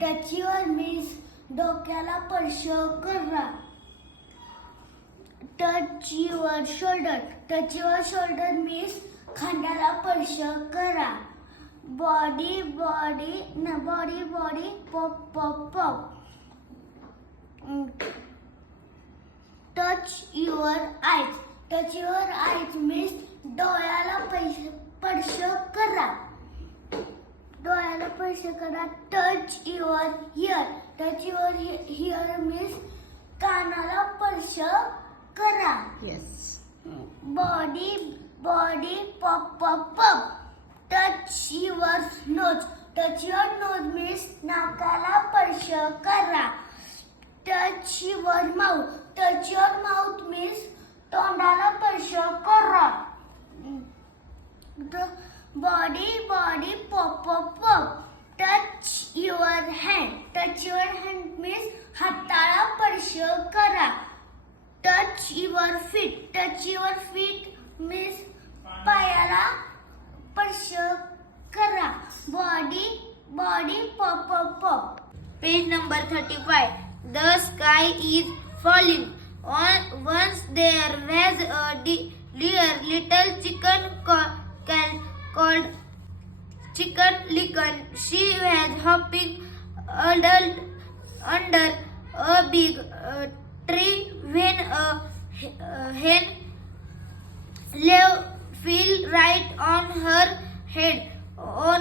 टचीवर मीन्स डोक्याला स्पर्श करा. टच युअर शोल्डर मीन्स खांद्याला स्पर्श करा. बॉडी पॉप. टच युअर आईज मीन्स डोळ्याला स्पर्श करा. टच युअर हिअर मीन्स कानाला स्पर्श करा. बॉडी पॉप. टच युअर नोज मीन्स नाकाला स्पर्श करा. टच युअर माउथ मीन्स तोंडाला स्पर्श करा. बॉडी पॉप. टच युअर हँड मीन्स हाताला स्पर्श करा. टच युअर फीट मीन्स पायाला स्पर्श करा. Body pop. Page number 35. The sky is falling. Once there was a dear little chicken called Chicken Licken. She was hopping under a big tree when a hen fell right on her head. Oh no.